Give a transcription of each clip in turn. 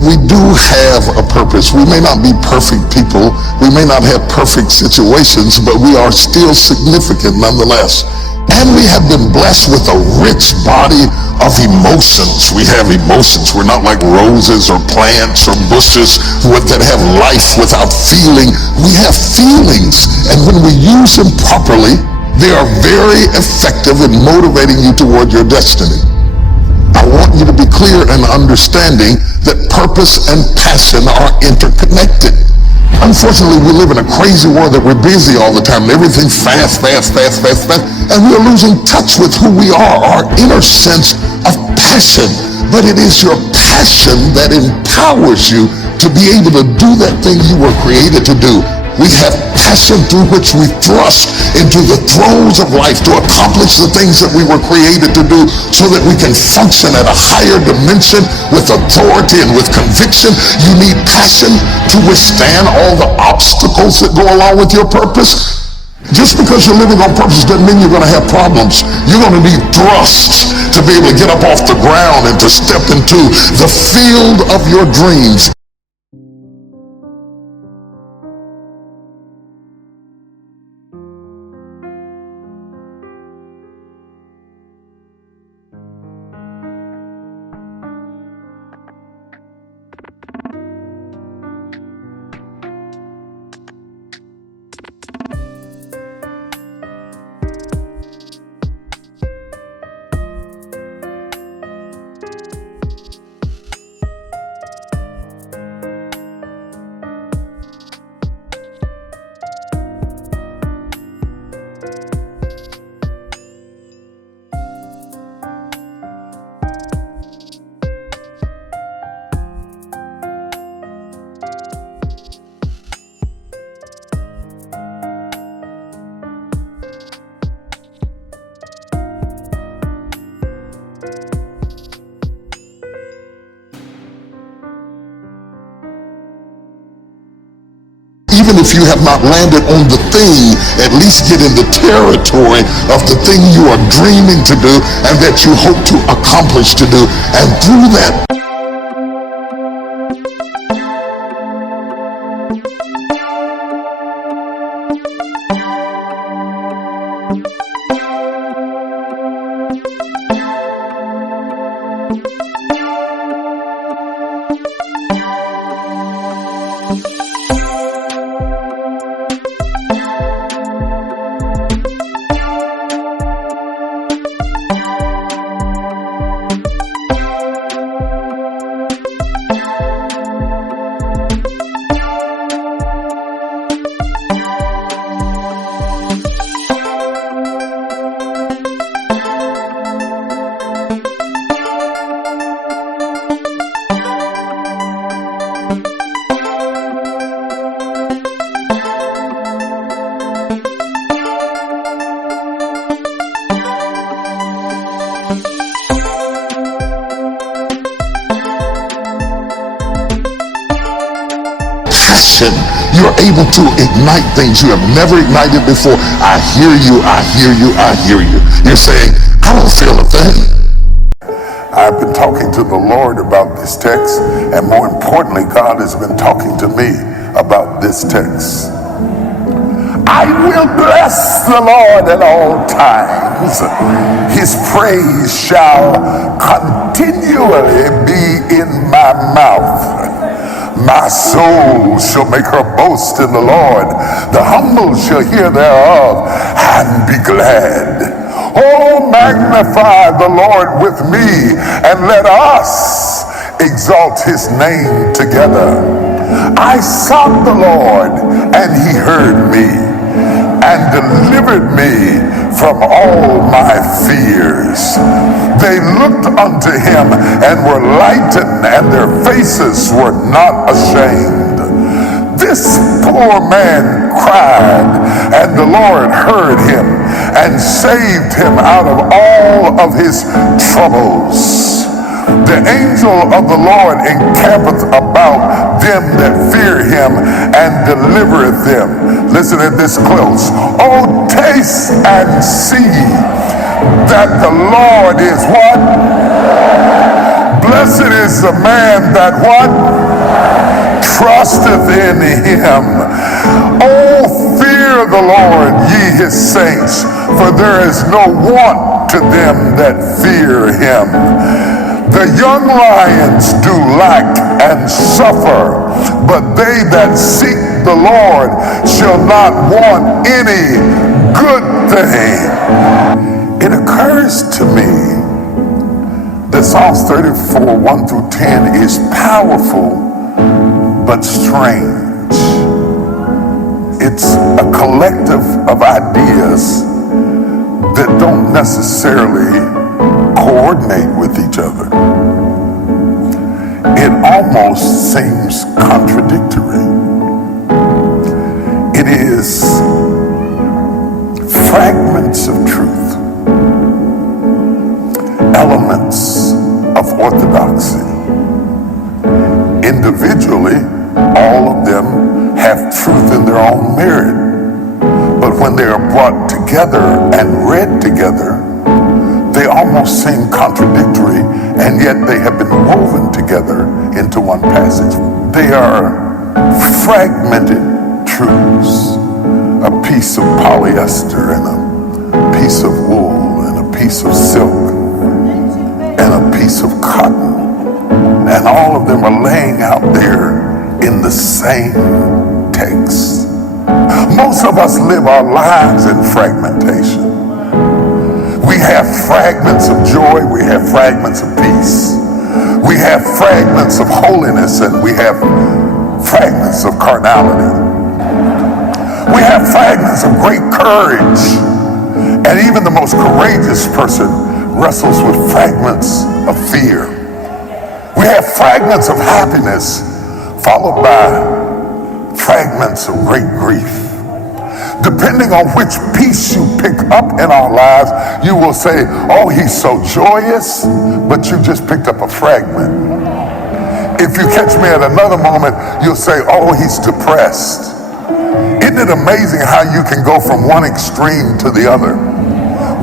We do have a purpose. We may not be perfect people. We may not have perfect situations, but we are still significant nonetheless. And we have been blessed with a rich body of emotions. We have emotions. We're not like roses or plants or bushes that have life without feeling. We have feelings, and when we use them properly, they are very effective in motivating you toward your destiny. I want you to be clear in understanding that purpose and passion are interconnected. Unfortunately, we live in a crazy world that we're busy all the time. Everything's fast, and we're losing touch with who we are, our inner sense of passion. But it is your passion that empowers you to be able to do that thing you were created to do. We have passion through which we thrust into the throes of life to accomplish the things that we were created to do so that we can function at a higher dimension with authority and with conviction. You need passion to withstand all the obstacles that go along with your purpose. Just because you're living on purpose doesn't mean you're going to have problems. You're going to need thrust to be able to get up off the ground and to step into the field of your dreams. Even if you have not landed on the thing, at least get in the territory of the thing you are dreaming to do and that you hope to accomplish to do. And through that, you're able to ignite things you have never ignited before. I hear you, I hear you, I hear you. You're saying, I don't feel a thing. I've been talking to the Lord about this text, and more importantly, God has been talking to me about this text. I will bless the Lord at all times. His praise shall continually be in my mouth. My soul shall make her boast in the Lord. The humble shall hear thereof and be glad. Oh, magnify the Lord with me, and let us exalt his name together. I sought the Lord, and he heard me, and delivered me from all my fears. They looked unto him and were lightened, and their faces were not ashamed. This poor man cried, and the Lord heard him and saved him out of all of his troubles. The angel of the Lord encampeth about them that fear him and delivereth them. Listen at this close. Oh, taste and see that the Lord is what? Blessed is the man that what? Trusteth in him. Oh, fear the Lord, ye his saints, for there is no want to them that fear him. The young lions do lack and suffer, but they that seek the Lord shall not want any good thing. It occurs to me that Psalms 34, 1 through 10 is powerful but strange. It's a collective of ideas that don't necessarily coordinate with each other. It almost seems contradictory. It is fragments of truth, elements of orthodoxy. Individually, all of them have truth in their own merit. But when they are brought together and read together, they almost seem contradictory, and yet they have been woven together into one passage. They are fragmented truths. A piece of polyester and a piece of wool and a piece of silk and a piece of cotton. And all of them are laying out there in the same text. Most of us live our lives in fragmentation. We have fragments of joy, we have fragments of peace. We have fragments of holiness, and we have fragments of carnality. We have fragments of great courage, and even the most courageous person wrestles with fragments of fear. We have fragments of happiness followed by fragments of great grief. Depending on which piece you pick up in our lives, you will say, oh, he's so joyous, but you just picked up a fragment. If you catch me at another moment, you'll say, oh, he's depressed. Isn't it amazing how you can go from one extreme to the other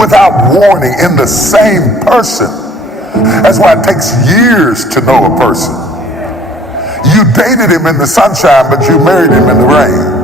without warning in the same person? That's why it takes years to know a person. You dated him in the sunshine, but you married him in the rain.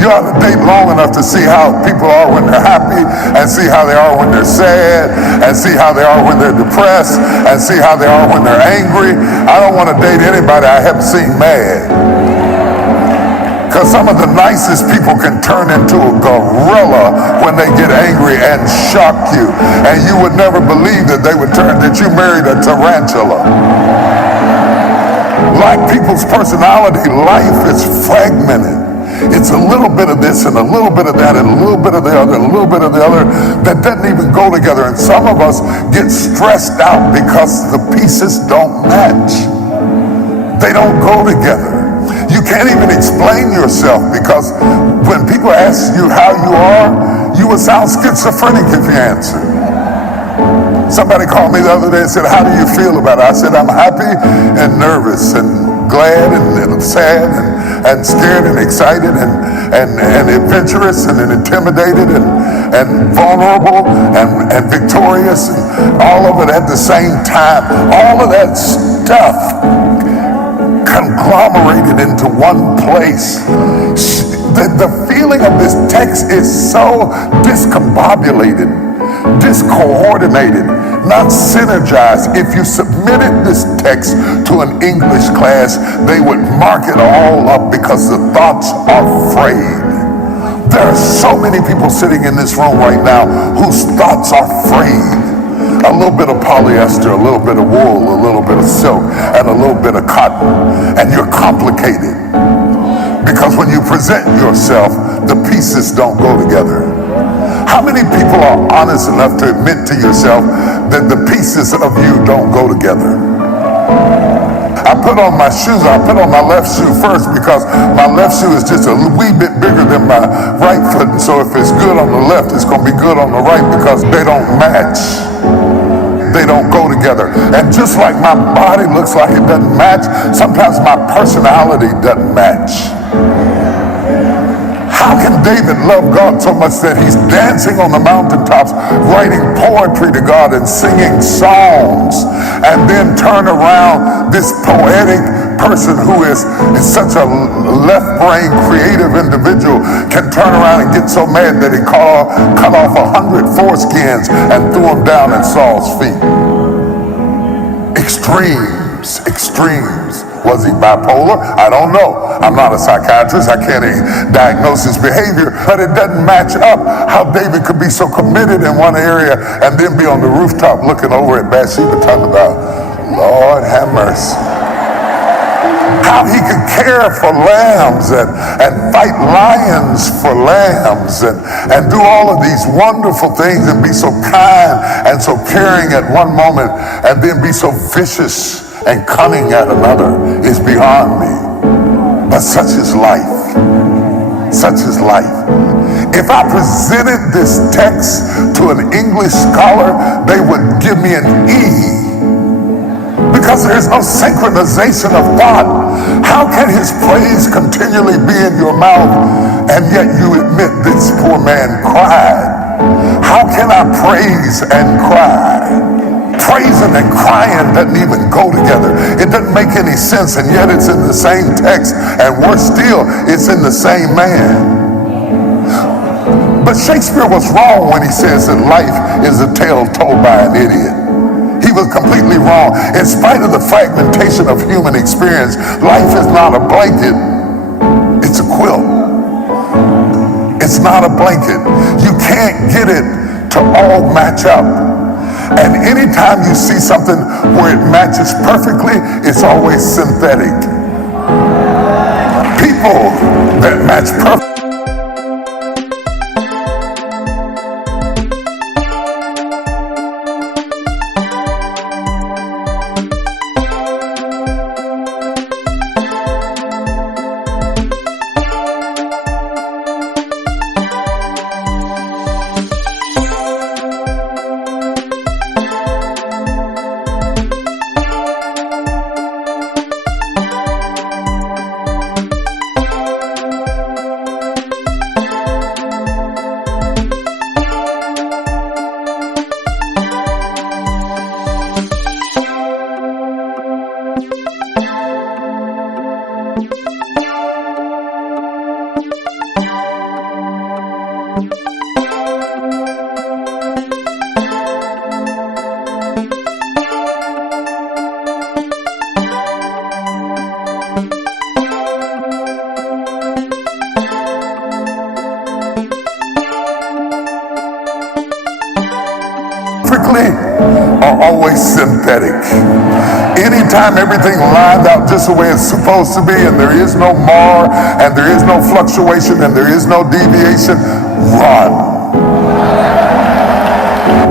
You ought to date long enough to see how people are when they're happy, and see how they are when they're sad, and see how they are when they're depressed, and see how they are when they're angry. I don't want to date anybody I haven't seen mad. Because some of the nicest people can turn into a gorilla when they get angry and shock you. And you would never believe that that you married a tarantula. Like people's personality, life is fragmented. It's a little bit of this and a little bit of that and a little bit of the other and a little bit of the other that doesn't even go together. And some of us get stressed out because the pieces don't match. They don't go together. You can't even explain yourself, because when people ask you how you are, you would sound schizophrenic if you answered. Somebody called me the other day and said, how do you feel about it? I said, I'm happy and nervous and glad and sad and scared and excited and adventurous and intimidated and vulnerable and victorious, and all of it at the same time. All of that stuff conglomerated into one place. The feeling of this text is so discombobulated, discoordinated, not synergized. If you submitted this text to an English class, they would mark it all up because the thoughts are frayed. There are so many people sitting in this room right now whose thoughts are frayed. A little bit of polyester, a little bit of wool, a little bit of silk, and a little bit of cotton. And you're complicated. Because when you present yourself, the pieces don't go together. How many people are honest enough to admit to yourself that the pieces of you don't go together? I put on my shoes. I put on my left shoe first because my left shoe is just a wee bit bigger than my right foot. And so if it's good on the left, it's going to be good on the right, because they don't match. They don't go together. And just like my body looks like it doesn't match, sometimes my personality doesn't match. How can David love God so much that he's dancing on the mountaintops, writing poetry to God and singing songs, and then turn around this poetic person who is such a left-brain creative individual can turn around and get so mad that he cut off 100 foreskins and threw them down at Saul's feet? Extremes. Was he bipolar? I don't know. I'm not a psychiatrist. I can't diagnose his behavior, but it doesn't match up how David could be so committed in one area and then be on the rooftop looking over at Bathsheba talking about, Lord have mercy. How he could care for lambs and fight lions for lambs and do all of these wonderful things and be so kind and so caring at one moment and then be so vicious and cunning at another is beyond me. But such is life. Such is life. If I presented this text to an English scholar, they would give me an E. Because there's no synchronization of thought. How can his praise continually be in your mouth and yet you admit this poor man cried? How can I praise and cry? Praising and crying doesn't even go together. It doesn't make any sense, and yet it's in the same text, and worse still, it's in the same man. But Shakespeare was wrong when he says that life is a tale told by an idiot. He was completely wrong. In spite of the fragmentation of human experience, life is not a blanket, it's a quilt. It's not a blanket. You can't get it to all match up. And anytime you see something where it matches perfectly, it's always synthetic. People that match perfectly. Are always synthetic. Anytime everything lined out just the way it's supposed to be and there is no mar and there is no fluctuation and there is no deviation, run.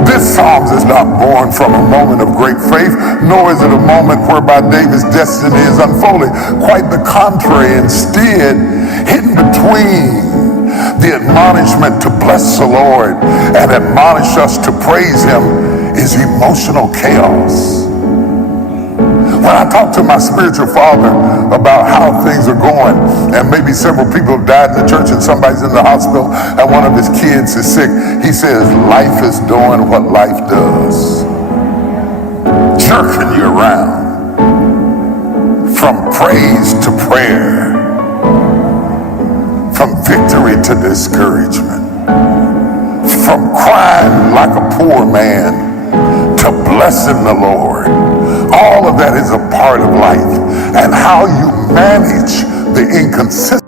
This Psalms is not born from a moment of great faith, nor is it a moment whereby David's destiny is unfolding. Quite the contrary. Instead, hidden between the admonishment to bless the Lord and admonish us to praise him is emotional chaos. When I talk to my spiritual father about how things are going, and maybe several people have died in the church and somebody's in the hospital and one of his kids is sick, he says, life is doing what life does. Jerking you around from praise to prayer, from victory to discouragement, from crying like a poor man to blessing the Lord. All of that is a part of life, and how you manage the inconsistency.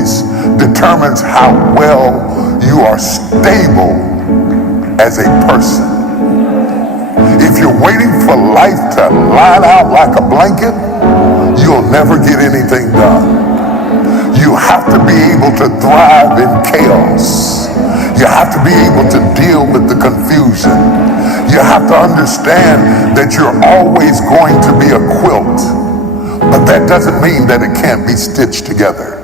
difficulties determines how well you are stable as a person. If you're waiting for life to line out like a blanket, you'll never get anything done. You have to be able to thrive in chaos. You have to be able to deal with the confusion. You have to understand that you're always going to be a quilt, but that doesn't mean that it can't be stitched together.